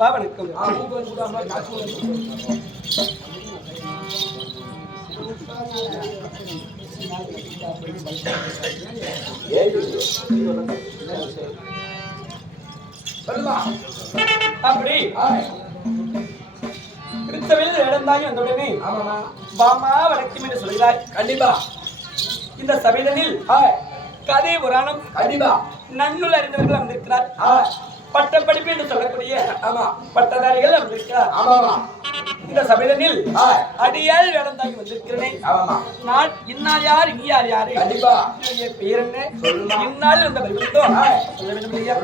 அப்பா வணக்கம். அப்படி கிறிஸ்தவில் இடந்தாகி வந்தவுடனே பாமா வணக்கம் என்று சொல்கிறாய். கண்டிப்பா இந்த சபைதனில் கதை புராணம் கண்டிப்பா நன்னூல் அறிந்தவர்கள் வந்திருக்கிறார். பட்ட படிப்பு என்று சொல்லக்கூடிய பட்டதாரிகள் வந்திருக்கிறார். இந்த சபைதனில் அடியால் இடந்தாகி வந்திருக்கிறேன். நான் இன்னால் யார் இனி யார் யாரு கண்டிப்பா பேர் என்ன இந்நாள் அந்த பரிவர்த்தம் சொல்ல வேண்டும் இல்லையா?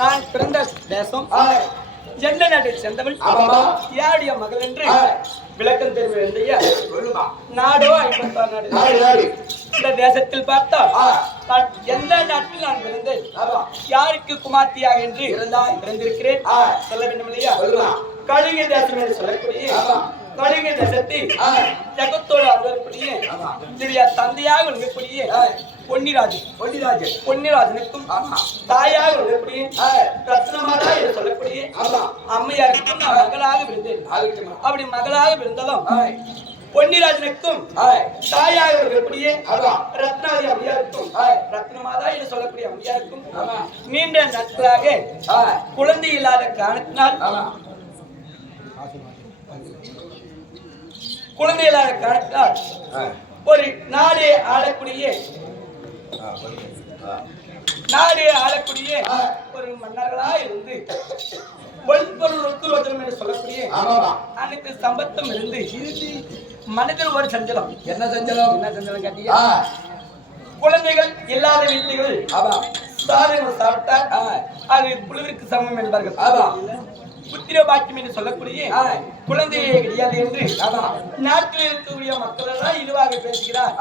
நான் பிறந்த தேசம் எந்த நாட்டில் சேர்ந்தவள் யாருடைய மகள் என்று விளக்கம் தெரிவித்த நாடோ 56 நாடு. இந்த தேசத்தில் பார்த்தால் எந்த நாட்டில் நான் பிறந்தேன் யாருக்கு குமார்த்தியாக என்று பிறந்திருக்கிறேன் சொல்ல வேண்டும் இல்லையா? கலிங்க தேசம் என்று சொல்லக்கூடிய கலிங்க தேசத்தில் ஜகத்தோடு அருளக்கூடிய தந்தையாக இருக்கக்கூடிய பொன்னிராஜனுக்கும் தாயாக இருக்கக்கூடிய ரத்னமாதா என்று சொல்லக்கூடிய அம்மையாருக்கும் நான் மகளாக விழுந்தேன். அப்படி மகளாக விழுந்ததும் பொன்னிராஜனுக்கும் தாயாக இருக்கக்கூடிய ரத்னாதி அம்மையாருக்கும் ரத்னமாதா என்று சொல்லக்கூடிய அம்மையாருக்கும் நீண்ட நாட்களாக குழந்தை இல்லாத காரணத்தினால் குழந்தை இல்லாத காரணத்தினால் ஒரு நாடே ஆளக்கூடிய ஒரு மன்னர்களா இருந்து என்று சொல்லக்கூடிய அனைத்து சம்பத்தும் இருந்து மனதில் ஒரு சஞ்சலம். என்ன சஞ்சலம் கேட்டீங்க? குழந்தைகள் இல்லாத வீட்டுகள் சாதங்கள் சாப்பிட்டால் அது புழுவிற்கு சமம் என்பார்கள். புத்திர பாக்கியம் என்று சொல்லக்கூடிய குழந்தையே கிடையாது என்று நாட்டில் இருக்கக்கூடிய மக்கள் எல்லாம் இழிவாக பேசுகிறார்,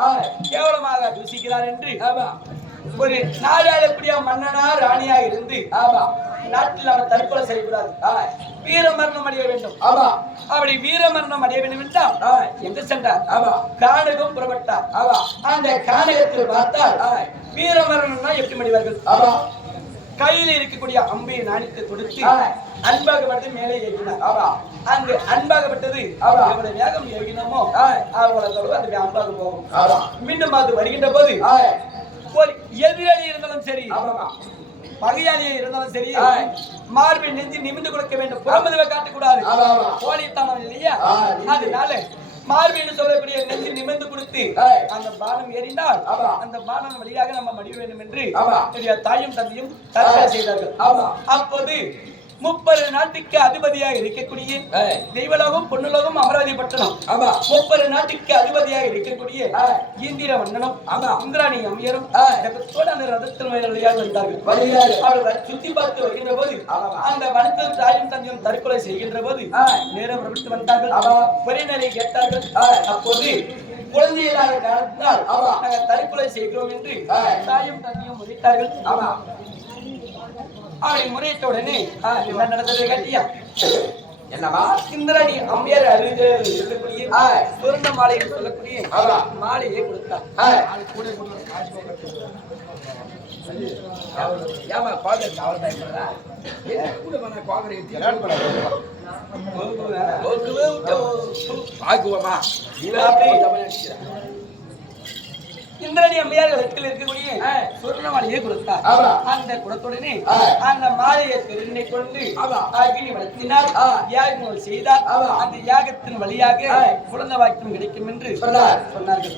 கேவலமாக தூசிக்கிறார் என்று ஒரு நாடாளக்கூடிய மன்னனா ராணியா இருந்து நாட்டில் அவர் தற்கொலை செய்யக்கூடாது, வீர மரணம் அடைய வேண்டும். அப்படி வீர மரணம் அடைய வேண்டும் என்றால் எங்கு சென்றார்? கானகம் புறப்பட்டார். அந்த கானகத்தில் பார்த்தால் வீர மரணம்னா எப்படி மடிவார்கள்? கையில் இருக்கக்கூடிய அம்பை நாணித்து கொடுத்து அன்பாகப்பட்டது மேலே ஏகினார். அங்கு அன்பாகப்பட்டது எவ்வளவு வேகம் ஏகினமோ அவ்வளவு அது அன்பாக போகும். மீண்டும் அது வருகின்ற போது ஒரு எதிராளி இருந்தாலும் சரி, பகையாளியே இருந்தாலும் சரி, மார்பில் நெஞ்சு நிமிந்து கொடுக்க வேண்டும். புறமதுவை காட்டக்கூடாது, கோழித்தானம் இல்லையா? அதனால மார்பின்னு சொல்லக்கூடிய நெஞ்சு நிமிர்ந்து கொடுத்து அந்த பானம் ஏறினால் அந்த பானம் வழியாக நம்ம மடிய வேண்டும் என்று தாயும் தந்தையும் தற்கொலை செய்தார்கள். அப்போது 30 நாட்டுக்கு அதிபதியாக இருக்கக்கூடிய தெய்வலோகம் பொன்னுலோகம் அமராவதி பட்டணம் 30 நாட்டுக்கு அதிபதியாக இருக்கக்கூடிய இந்திர மன்னனும் இந்திராணி அம்மையரும் அந்த ரதத்தின் வழியாக வந்தார்கள். அவர்கள் சுத்தி பார்த்து வருகின்ற போது அந்த வனத்தில் தாயும் தந்தையும் தற்கொலை செய்கின்ற போது நேரம் விட்டு வந்தார்கள். பெரியனரை கேட்டார்கள். அப்போது குழந்தையில்லாத காரணத்தினால் நாங்கள் தற்கொலை செய்கிறோம் என்று தாயும் தந்தையும் முடித்தார்கள். அவரை முறையிட்ட உடனே என்ன நடந்தது கேட்டியா? என்னவா? இந்திராணி அம்மையார் சொல்லக்கூடிய சுவர்ண மாலை சொல்லக்கூடிய மாலையை கொடுத்தார். இந்திராணி அம்மையார் இடத்தில் இருக்கக்கூடிய சுவர்ண மாலையை கொடுத்தார். அந்த குடத்துடனே அந்த மாலையை திருநை கொண்டு அக்னி வளர்த்தினார், யாகம் செய்தார். அந்த யாகத்தின் வழியாக குழந்தை வாக்கியம் கிடைக்கும் என்று சொன்னார்கள்.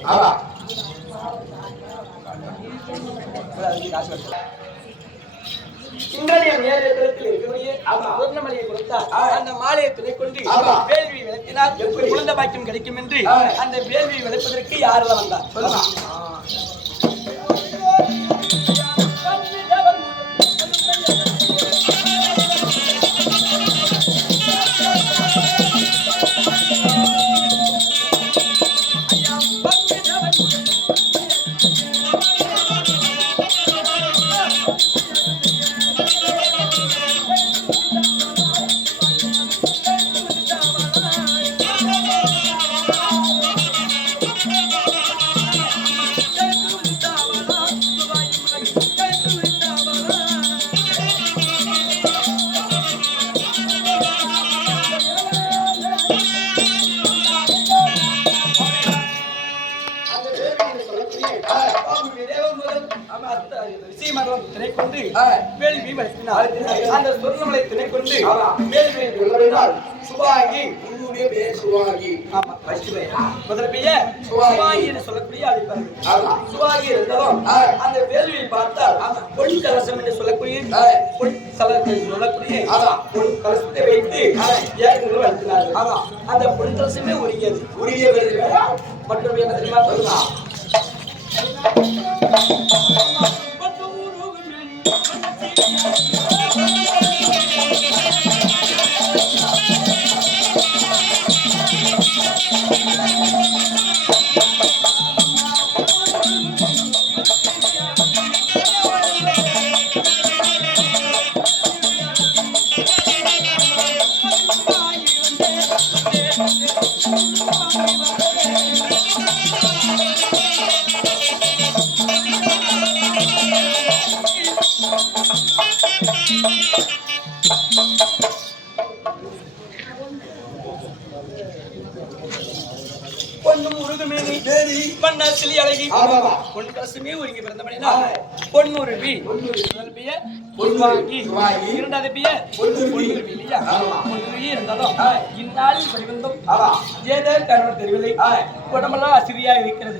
அந்த மாலையை துணை கொண்டு வேள்வி விளக்கினால் குழந்தை பாக்கியம் கிடைக்கும் என்று அந்த வேள்வி விளைப்பதற்கு யாரெல்லாம் வந்தார் சொல்லுங்க. வேள்வி வளர்த்தினார். அந்த சொர்ணமலை துணை கொண்டு வேள்வி வளர்த்தினார். சுபாகி உன்னுடைய பெயர் சுபாகி. ஆமா, முதல் பெயர் சுபாகி என்று சொல்லக்கூடிய அழைப்பார்கள். சுபாகி இருந்தாலும் அந்த வேள்வியை பார்த்தால் பொன் கலசம் என்று சொல்லக்கூடிய பொன் கலசத்தை சொல்லக்கூடிய பொன் கலசத்தை வைத்து ஏகங்கள் வளர்த்தினார்கள். அந்த பொன் கலசமே உரியது. உரிய மற்றும் என்ன தெரியுமா சொல்லலாம்? பொன்னும் உருகுமேனி மண்ணாசிலி அழகி பொன் கலசமே ஒருங்கி பிறந்தபடினா பொன்னுருவி. முதல் பெயர் பொன்வாங்கி, இரண்டாவது பெயர் பொன்னுருவி இல்லையா? பொன்னுருவி இருந்தாலும் இந்நாளில் வெளிவந்தும் ஏதோ கணவர் தெரியவில்லை. உடம்பெல்லாம் அசிரியா இருக்கிறது.